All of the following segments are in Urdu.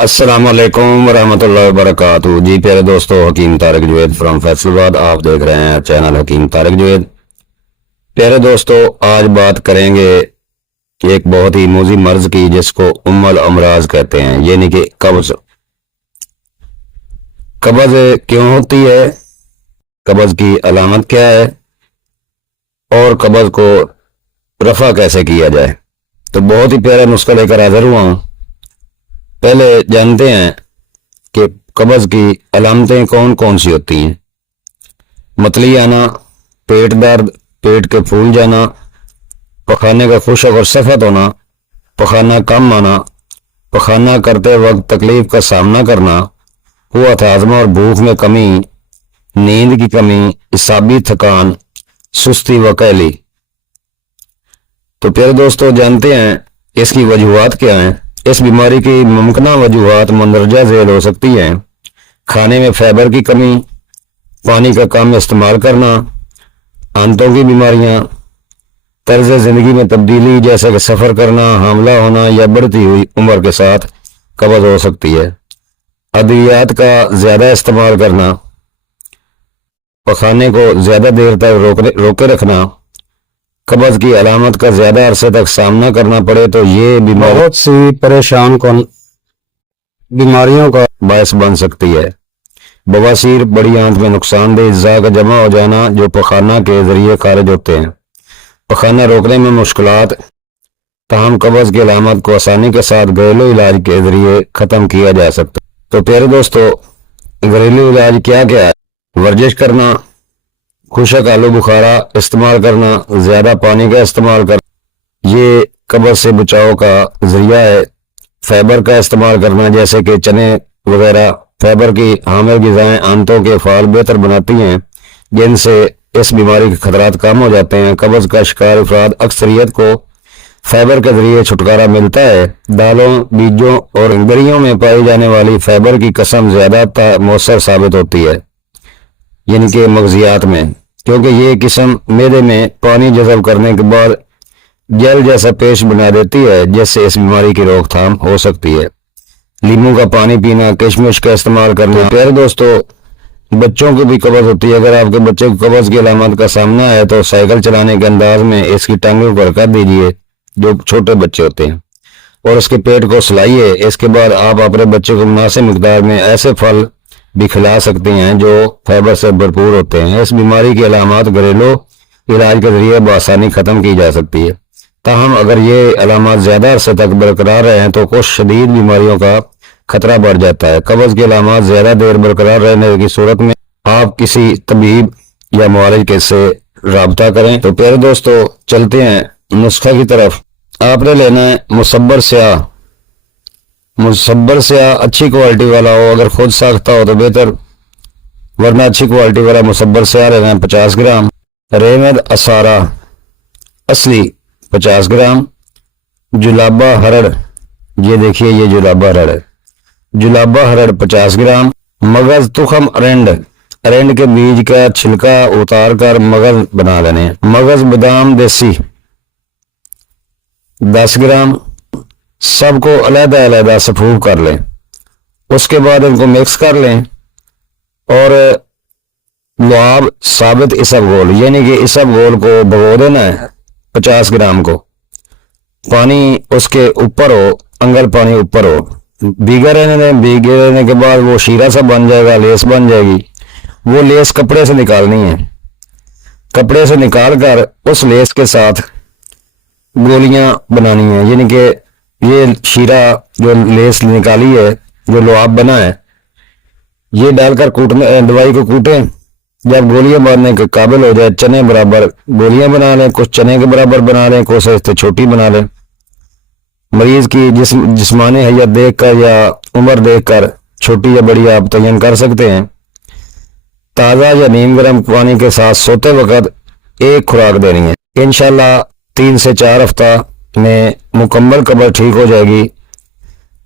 السلام علیکم ورحمۃ اللہ وبرکاتہ۔ جی پیارے دوستو، حکیم طارق جوید فرام فیصل آباد، آپ دیکھ رہے ہیں چینل حکیم طارق جوید۔ پیارے دوستو، آج بات کریں گے ایک بہت ہی موذی مرض کی جس کو ام الامراض کہتے ہیں، یعنی کہ قبض۔ قبض کیوں ہوتی ہے، قبض کی علامت کیا ہے، اور قبض کو رفع کیسے کیا جائے، تو بہت ہی پیارا نسخہ لے کر حاضر ہوا ہوں۔ پہلے جانتے ہیں کہ قبض کی علامتیں کون کون سی ہوتی ہیں۔ متلی آنا، پیٹ درد، پیٹ کے پھول جانا، پخانے کا خشک اور سفید ہونا، پخانہ کم آنا، پخانہ کرتے وقت تکلیف کا سامنا کرنا، قوت ہاضمہ اور بھوک میں کمی، نیند کی کمی، اعصابی تھکان، سستی و کیلی۔ تو پیارے دوستو، جانتے ہیں اس کی وجوہات کیا ہیں۔ اس بیماری کی ممکنہ وجوہات مندرجہ ذیل ہو سکتی ہیں: کھانے میں فائبر کی کمی، پانی کا کم استعمال کرنا، آنتوں کی بیماریاں، طرز زندگی میں تبدیلی جیسے کہ سفر کرنا، حاملہ ہونا یا بڑھتی ہوئی عمر کے ساتھ قبض ہو سکتی ہے، ادویات کا زیادہ استعمال کرنا، پخانے کو زیادہ دیر تک روکے رکھنا، قبض کی علامت کا زیادہ عرصے تک سامنا کرنا پڑے تو یہ بیماری بہت سی پریشان کن بیماریوں کا باعث بن سکتی ہے۔ بواسیر، بڑی آنت میں نقصان دہ اجزاء کا جمع ہو جانا جو پخانہ کے ذریعے خارج ہوتے ہیں، پخانہ روکنے میں مشکلات، تاہم قبض کی علامت کو آسانی کے ساتھ گھریلو علاج کے ذریعے ختم کیا جا سکتا ہے۔ تو پیارے دوستو، گھریلو علاج کیا کیا ہے؟ ورزش کرنا، خشک آلو بخارا استعمال کرنا، زیادہ پانی کا استعمال کرنا، یہ قبض سے بچاؤ کا ذریعہ ہے۔ فائبر کا استعمال کرنا، جیسے کہ چنے وغیرہ، فائبر کی حامل غذائیں آنتوں کے فعال بہتر بناتی ہیں، جن سے اس بیماری کے خطرات کم ہو جاتے ہیں۔ قبض کا شکار افراد اکثریت کو فائبر کے ذریعے چھٹکارا ملتا ہے۔ دالوں، بیجوں اور گریوں میں پائی جانے والی فائبر کی قسم زیادہ مؤثر ثابت ہوتی ہے، یعنی کہ مغزیات میں، کیونکہ یہ قسم معدے میں پانی جذب کرنے کے بعد جیل جیسا پیش بنا دیتی ہے، جس سے اس بیماری کی روک تھام ہو سکتی ہے۔ لیموں کا پانی پینا، کشمش کا استعمال کرنا۔ پیارے دوستو، بچوں کو بھی قبض ہوتی ہے۔ اگر آپ کے بچے کو قبض کی علامات کا سامنا ہے تو سائیکل چلانے کے انداز میں اس کی ٹانگوں پر کر دیجیے، جو چھوٹے بچے ہوتے ہیں، اور اس کے پیٹ کو سلائیے۔ اس کے بعد آپ اپنے بچے کو مناسب مقدار میں ایسے پھل بھی کھلا سکتے ہیں جو فائبر سے بھرپور ہوتے ہیں۔ اس بیماری کی علامات گھریلو علاج کے ذریعے بآسانی ختم کی جا سکتی ہے، تاہم اگر یہ علامات زیادہ عرصے تک برقرار رہیں تو کچھ شدید بیماریوں کا خطرہ بڑھ جاتا ہے۔ قبض کی علامات زیادہ دیر برقرار رہنے کی صورت میں آپ کسی طبیب یا معالج کے سے رابطہ کریں۔ تو پیارے دوستو، چلتے ہیں نسخہ کی طرف۔ آپ نے لینا ہے مصبر سیاہ۔ مصبر سیاہ اچھی کوالٹی والا ہو، اگر خود ساختہ ہو تو بہتر، ورنہ اچھی کوالٹی والا مصبر سیاہ لینا ہے 50 گرام۔ ریمد اسارا اصلی 50 گرام۔ جلابہ ہرڑ، یہ دیکھیے، یہ جلابہ ہرڑ ہے، جلابہ ہرڑ 50 گرام۔ مغز تخم ارنڈ کے بیج کا چھلکا اتار کر مغز بنا لینے ہیں۔ مغز بادام دیسی 10 گرام۔ سب کو علیحدہ علیحدہ سفوف کر لیں، اس کے بعد ان کو مکس کر لیں، اور لعاب ثابت اسب گول، یعنی کہ اسب گول کو بھگو دینا ہے 50 گرام کو، پانی اس کے اوپر ہو، انگل پانی اوپر ہو، بھیگا رہنے دیں۔ بھیگے رہنے کے بعد وہ شیرہ سا بن جائے گا، لیس بن جائے گی۔ وہ لیس کپڑے سے نکالنی ہے، کپڑے سے نکال کر اس لیس کے ساتھ گولیاں بنانی ہیں، یعنی کہ یہ شیرہ جو لیس نکالی ہے، جو لعاب بنا ہے، یہ ڈال کر دوائی کو کوٹیں۔ جب گولیاں بنانے کے قابل ہو جائے، چنے برابر گولیاں بنا لیں، کچھ چنے کے برابر بنا لیں، کچھ سے چھوٹی بنا لیں۔ مریض کی جسمانی حیت دیکھ کر یا عمر دیکھ کر چھوٹی یا بڑی آپ تعین کر سکتے ہیں۔ تازہ یا نیم گرم پانی کے ساتھ سوتے وقت ایک خوراک دینی ہے۔ انشاءاللہ 3 سے 4 ہفتہ میں مکمل قبض ٹھیک ہو جائے گی،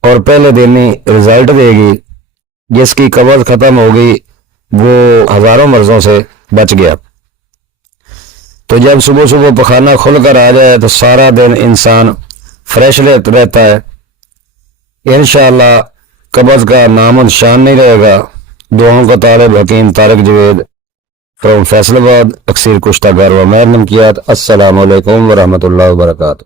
اور پہلے دن ہی رزلٹ دے گی۔ جس کی قبض ختم ہوگی وہ ہزاروں مرضوں سے بچ گیا۔ تو جب صبح صبح پخانہ کھل کر آ جائے تو سارا دن انسان فریش رہتا ہے۔ انشاءاللہ قبض کا نام شان نہیں رہے گا۔ دعاؤں کا طالب حکیم طارق جوید فرام فیصل آباد، تقصیر کشتہ گھر و مہر نمکیات۔ السلام علیکم ورحمۃ اللہ وبرکاتہ۔